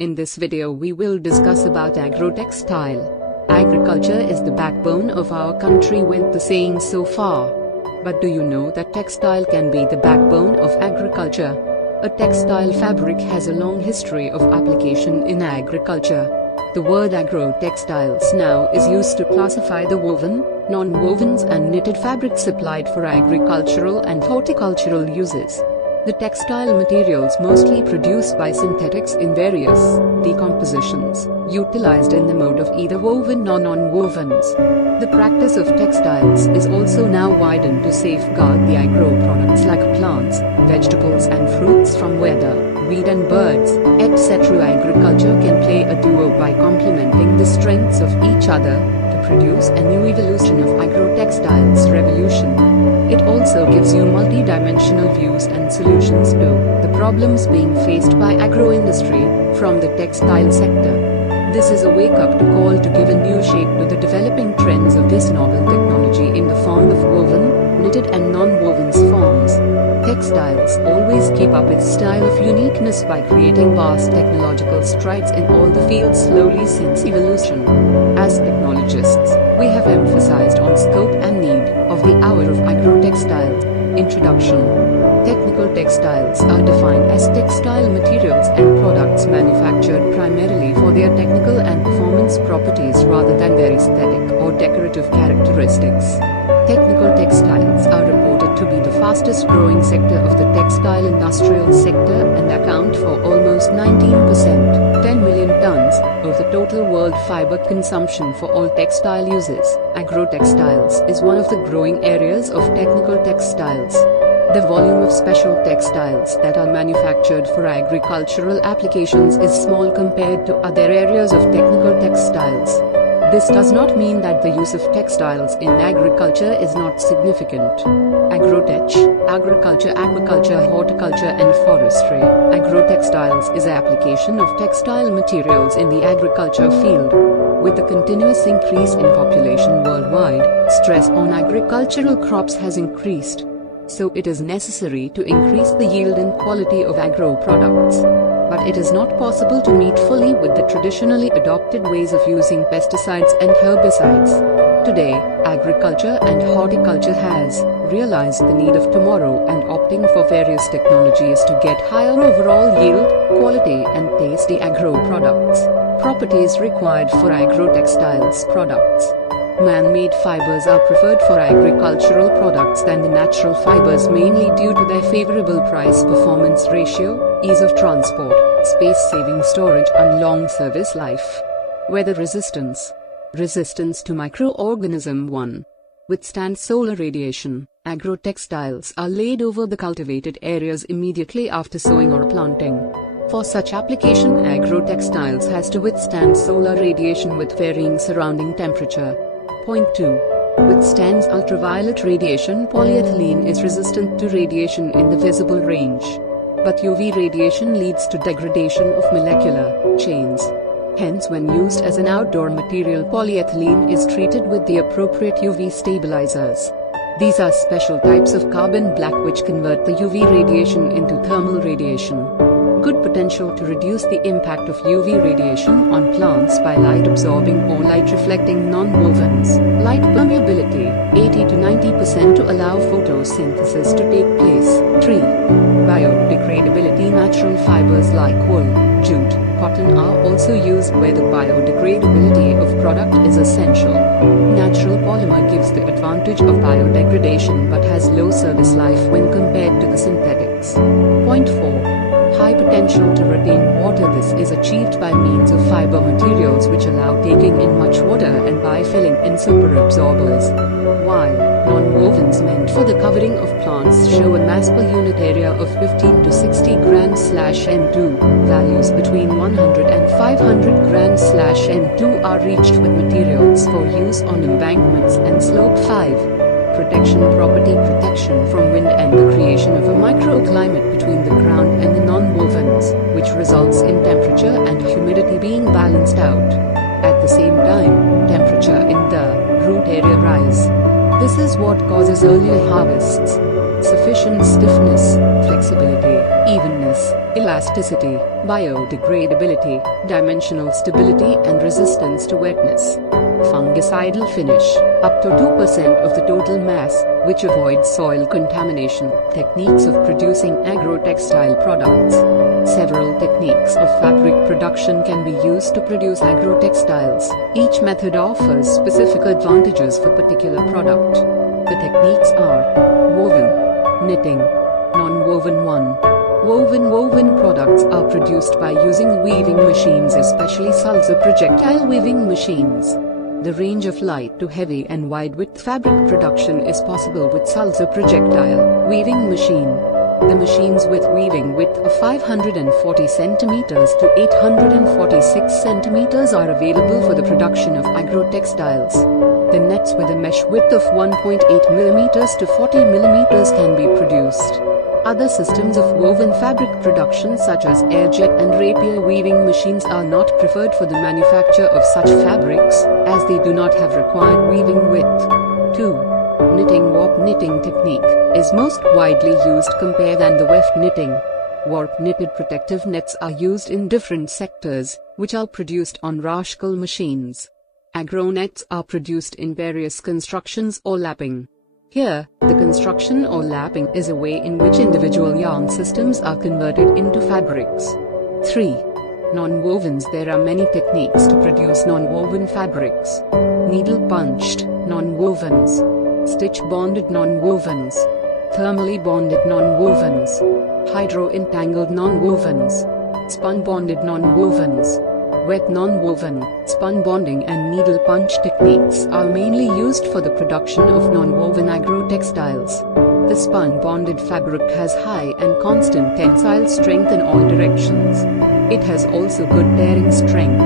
In this video we will discuss about agro-textile. Agriculture is the backbone of our country went the saying so far. But do you know that textile can be the backbone of agriculture? A textile fabric has a long history of application in agriculture. The word agro-textiles now is used to classify the woven, non-wovens and knitted fabrics supplied for agricultural and horticultural uses. The textile materials mostly produced by synthetics in various decompositions, utilized in the mode of either woven or non-wovens. The practice of textiles is also now widened to safeguard the agro products like plants, vegetables and fruits from weather, weed and birds, etc. Agriculture can play a duo by complementing the strengths of each other to produce a new evolution of agro-textiles revolution. It also gives you multi-dimensional views and solutions to the problems being faced by agro-industry from the textile sector. This is a wake-up call to give a new shape to the developing trends of this novel technology in the form of woven, knitted and non-wovens forms. Textiles always keep up its style of uniqueness by creating vast technological strides in all the fields slowly since evolution. As technologists, we have emphasized on scope and need of the hour of agro-textiles. Introduction. Technical textiles are defined as textile materials and products manufactured primarily for their technical and performance properties rather than their aesthetic or decorative characteristics. Technical textiles are reported to be the fastest growing sector of the textile industrial sector and account for almost 19%, 10 million tons, of the total world fiber consumption for all textile uses. Agro-textiles is one of the growing areas of technical textiles. The volume of special textiles that are manufactured for agricultural applications is small compared to other areas of technical textiles. This does not mean that the use of textiles in agriculture is not significant. Agro-tech, agriculture, aquaculture, horticulture and forestry. Agro-textiles is an application of textile materials in the agriculture field. With the continuous increase in population worldwide, stress on agricultural crops has increased. So it is necessary to increase the yield and quality of agro products. But it is not possible to meet fully with the traditionally adopted ways of using pesticides and herbicides. Today, agriculture and horticulture has realized the need of tomorrow and opting for various technologies to get higher overall yield, quality and tasty agro products. Properties required for agro-textiles products. Man-made fibers are preferred for agricultural products than the natural fibers mainly due to their favorable price-performance ratio, ease of transport, space-saving storage and long service life. Weather resistance. Resistance to microorganism 1. Withstand solar radiation. Agro-textiles are laid over the cultivated areas immediately after sowing or planting. For such application, agro-textiles has to withstand solar radiation with varying surrounding temperature. Point 2. Withstands ultraviolet radiation. Polyethylene is resistant to radiation in the visible range. But UV radiation leads to degradation of molecular chains. Hence, when used as an outdoor material, polyethylene is treated with the appropriate UV stabilizers. These are special types of carbon black which convert the UV radiation into thermal radiation. Good potential to reduce the impact of UV radiation on plants by light absorbing or light reflecting non-wovens. Light permeability, 80 to 90% to allow photosynthesis to take place. 3. Biodegradability. Natural fibers like wool, jute, cotton are also used where the biodegradability of product is essential. Natural polymer gives the advantage of biodegradation but has low service life when compared to the synthetics. Point 4. High potential to retain water. This is achieved by means of fiber materials which allow taking in much water and by filling in superabsorbers. While non-wovens meant for the covering of plants show a mass per unit area of 15 to 60 grams/m2, values between 100 and 500 grams/m2 are reached with materials for use on embankments and slope. 5. Protection. Property protection from wind and the creation of a microclimate between the ground and the non-wovens, which results in temperature and humidity being balanced out. At the same time, temperature in the root area rise. This is what causes early harvests. sufficient stiffness, flexibility, evenness, elasticity, biodegradability, dimensional stability and resistance to wetness. Fungicidal finish, up to 2% of the total mass, which avoids soil contamination. Techniques of producing agro-textile products. Several techniques of fabric production can be used to produce agro-textiles. Each method offers specific advantages for particular product. The techniques are woven, knitting, non-woven. 1. Woven products are produced by using weaving machines, especially sulzer projectile weaving machines. The range of light to heavy and wide width fabric production is possible with sulzer projectile weaving machine. The machines with weaving width of 540 cm to 846 cm are available for the production of agro-textiles. The nets with a mesh width of 1.8 mm to 40 mm can be produced. Other systems of woven fabric production such as airjet and rapier weaving machines are not preferred for the manufacture of such fabrics, as they do not have required weaving width. 2. Knitting. Warp knitting technique is most widely used compared than the weft knitting. Warp knitted protective nets are used in different sectors, which are produced on Rashkal machines. Agro nets are produced in various constructions or lapping. Here, the construction or lapping is a way in which individual yarn systems are converted into fabrics. 3. Non-wovens. There are many techniques to produce non-woven fabrics. Needle-punched non-wovens, stitch-bonded non-wovens, thermally bonded non-wovens, hydro-entangled non-wovens, spun-bonded non-wovens. Wet non-woven, spun bonding and needle punch techniques are mainly used for the production of non-woven agro-textiles. The spun bonded fabric has high and constant tensile strength in all directions. It has also good tearing strength.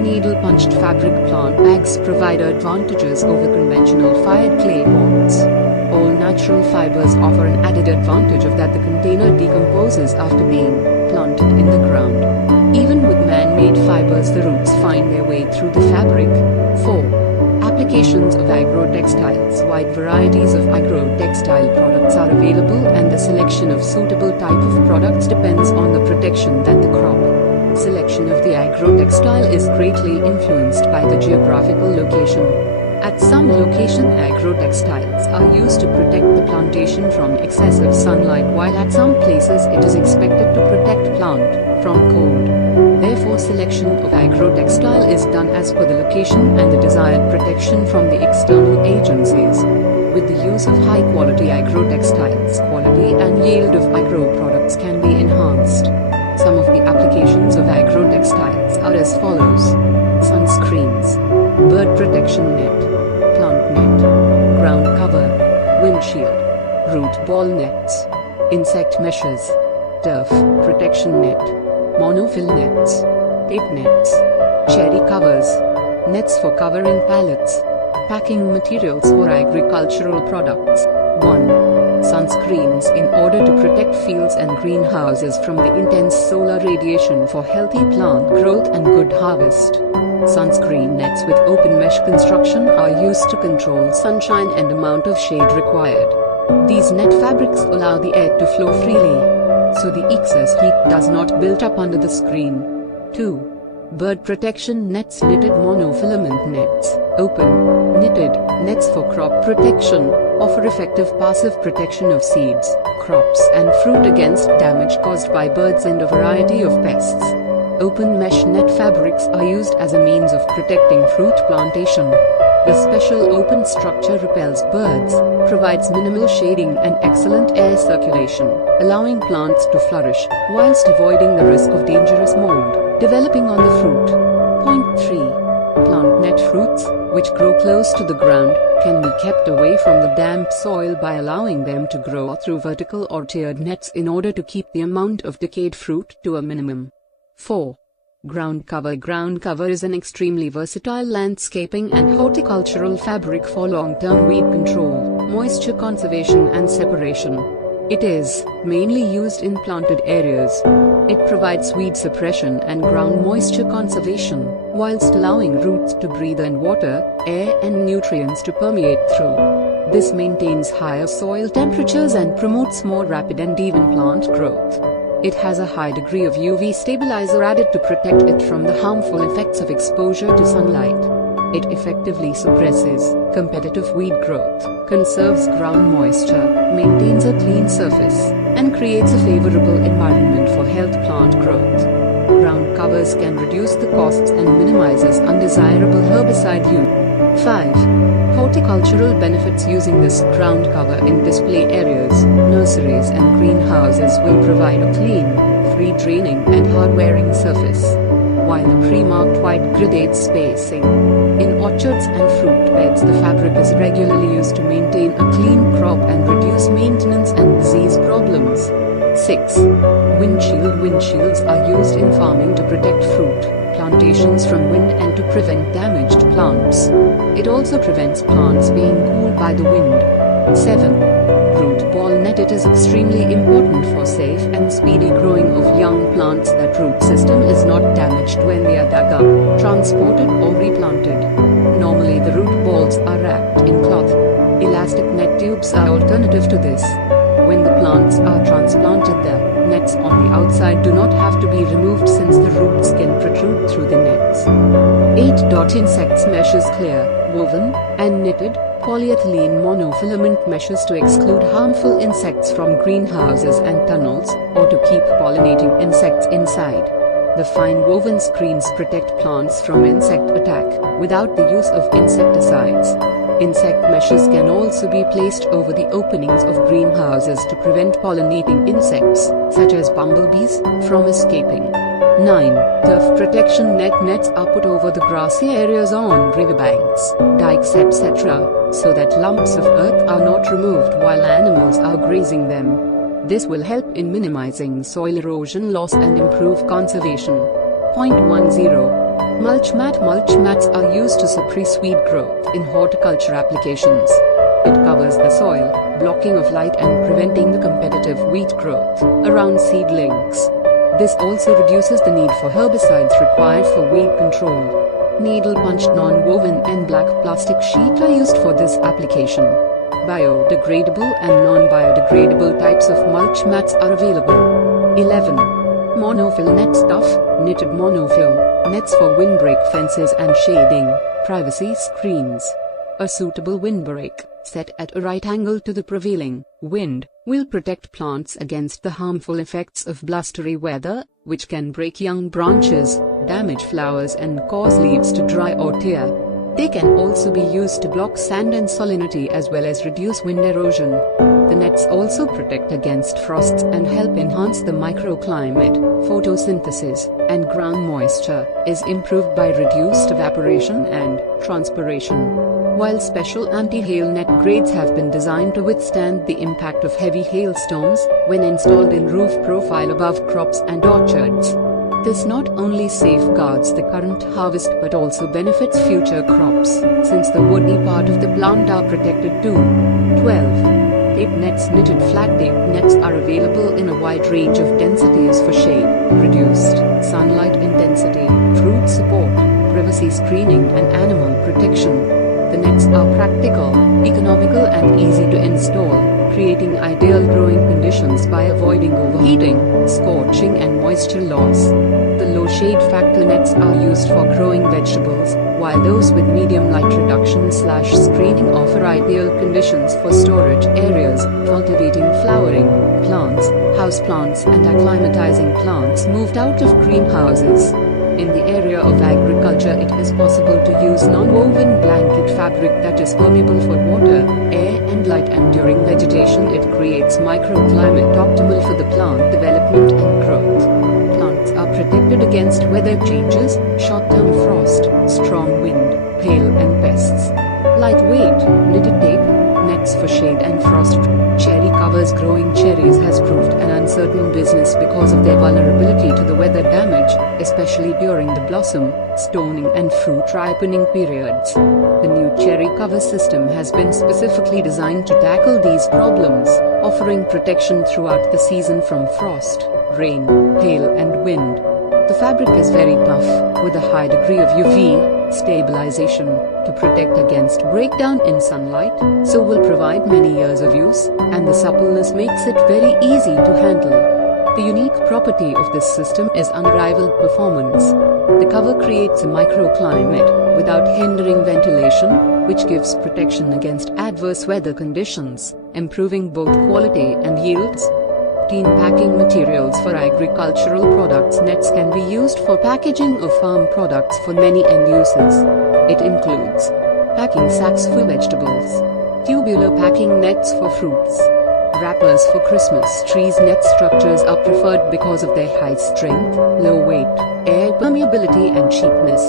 Needle-punched fabric plant bags provide advantages over conventional fired clay pots. All natural fibers offer an added advantage of that the container decomposes after being planted in the ground. Even with man-made fibers, the roots find their way through the fabric. 4. Applications of agro-textiles. Wide varieties of agro-textile products are available, and the selection of suitable type of products depends on the protection that the crop. Selection of the agro-textile is greatly influenced by the geographical location. At some location, agro-textiles are used to protect the plantation from excessive sunlight, while at some places it is expected to protect plant from cold. Therefore, selection of agro-textile is done as per the location and the desired protection from the external agencies. With the use of high-quality agro-textiles, quality and yield of agro products can be enhanced. Some of the applications of agro-textiles are as follows: sunscreens, bird protection net, plant net, ground cover, windshield, root ball nets, insect meshes, turf protection net, monofill nets, tape nets, cherry covers, nets for covering pallets, packing materials for agricultural products. 1. Sunscreens. In order to protect fields and greenhouses from the intense solar radiation for healthy plant growth and good harvest, sunscreen nets with open mesh construction are used to control sunshine and amount of shade required. These net fabrics allow the air to flow freely, so the excess heat does not build up under the screen. 2. Bird protection nets. Knitted monofilament nets, open, knitted nets for crop protection, offer effective passive protection of seeds, crops and fruit against damage caused by birds and a variety of pests. Open mesh net fabrics are used as a means of protecting fruit plantation. The special open structure repels birds, provides minimal shading and excellent air circulation, allowing plants to flourish, whilst avoiding the risk of dangerous mold developing on the fruit. Point 3. Plant net fruits, which grow close to the ground, can be kept away from the damp soil by allowing them to grow through vertical or tiered nets in order to keep the amount of decayed fruit to a minimum. 4. Ground cover. Ground cover is an extremely versatile landscaping and horticultural fabric for long-term weed control, moisture conservation and separation. It is mainly used in planted areas. It provides weed suppression and ground moisture conservation, whilst allowing roots to breathe in water, air and nutrients to permeate through. This maintains higher soil temperatures and promotes more rapid and even plant growth. It has a high degree of UV stabilizer added to protect it from the harmful effects of exposure to sunlight. It effectively suppresses competitive weed growth, conserves ground moisture, maintains a clean surface, and creates a favorable environment for healthy plant growth. Ground covers can reduce the costs and minimizes undesirable herbicide use. 5. Horticultural benefits. Using this ground cover in display areas, nurseries and greenhouses will provide a clean, free-draining and hard-wearing surface, while the pre-marked white gradates spacing. In orchards and fruit beds, the fabric is regularly used to maintain a clean crop and reduce maintenance and disease problems. 6. Windshield. Windshields are used in farming to protect fruit plantations from wind and to prevent damaged plants. It also prevents plants being cooled by the wind. 7. Root ball net. It is extremely important for safe and speedy growing of young plants that root system is not damaged when they are dug up, transported or replanted. Normally the root balls are wrapped in cloth. Elastic net tubes are alternative to this. When the plants are transplanted, the nets on the outside do not have to be removed since the roots can protrude through the nets. 8. Insects meshes. Clear, woven, and knitted polyethylene monofilament meshes to exclude harmful insects from greenhouses and tunnels, or to keep pollinating insects inside. The fine woven screens protect plants from insect attack without the use of insecticides. Insect meshes can also be placed over the openings of greenhouses to prevent pollinating insects, such as bumblebees, from escaping. 9. Turf protection net. Nets are put over the grassy areas on riverbanks, dikes, etc., so that lumps of earth are not removed while animals are grazing them. This will help in minimizing soil erosion loss and improve conservation. 10. Mulch mat. Mulch mats are used to suppress weed growth in horticulture applications. It covers the soil, blocking of light and preventing the competitive weed growth around seedlings. This also reduces the need for herbicides required for weed control. Needle-punched non-woven and black plastic sheet are used for this application. Biodegradable and non-biodegradable types of mulch mats are available. 11. Monofill net. Stuff, knitted monofill nets for windbreak fences and shading, privacy screens. A suitable windbreak, set at a right angle to the prevailing wind, will protect plants against the harmful effects of blustery weather, which can break young branches, damage flowers and cause leaves to dry or tear. They can also be used to block sand and salinity as well as reduce wind erosion. The nets also protect against frosts and help enhance the microclimate. Photosynthesis and ground moisture is improved by reduced evaporation and transpiration. While special anti-hail net grades have been designed to withstand the impact of heavy hailstorms when installed in roof profile above crops and orchards. This not only safeguards the current harvest but also benefits future crops, since the woody part of the plant are protected too. 12. Tape nets. Knitted flat tape nets are available in a wide range of densities for shade, reduced sunlight intensity, fruit support, privacy screening and animal protection. The nets are practical, economical and easy to install, creating ideal growing conditions by avoiding overheating, scorching and moisture loss. The low shade factor nets are used for growing vegetables, while those with medium light reduction/screening offer ideal conditions for storage areas, cultivating flowering plants, houseplants and acclimatizing plants moved out of greenhouses. In the area of agriculture, it is possible to use non-woven blanket fabric that is permeable for water, air and light, and during vegetation it creates microclimate optimal for the plant development and growth. Plants are protected against weather changes, short-term frost, strong wind, hail and pests. Lightweight, knitted tape nets for shade and frost. Cherry covers. Growing cherries has proved an uncertain business because of their vulnerability to the weather damage, especially during the blossom, stoning and fruit ripening periods. The new cherry cover system has been specifically designed to tackle these problems, offering protection throughout the season from frost, rain, hail and wind. The fabric is very tough, with a high degree of UV, stabilization, to protect against breakdown in sunlight, so will provide many years of use, and the suppleness makes it very easy to handle. The unique property of this system is unrivaled performance. The cover creates a microclimate without hindering ventilation, which gives protection against adverse weather conditions, improving both quality and yields. Packing materials for agricultural products. Nets can be used for packaging of farm products for many end uses. It includes packing sacks for vegetables, tubular packing nets for fruits, wrappers for Christmas trees. Net structures are preferred because of their high strength, low weight, air permeability and cheapness.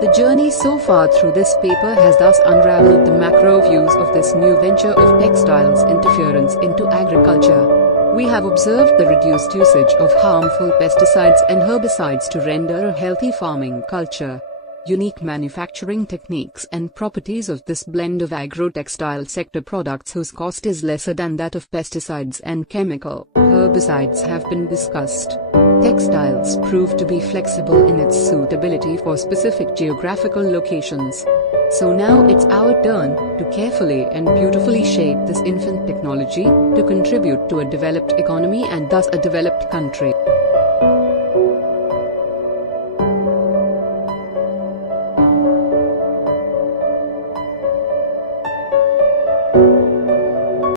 The journey so far through this paper has thus unraveled the macro views of this new venture of textiles interference into agriculture. We have observed the reduced usage of harmful pesticides and herbicides to render a healthy farming culture. Unique manufacturing techniques and properties of this blend of agro-textile sector products whose cost is lesser than that of pesticides and chemical herbicides have been discussed. Textiles prove to be flexible in its suitability for specific geographical locations. So now it's our turn to carefully and beautifully shape this infant technology to contribute to a developed economy and thus a developed country.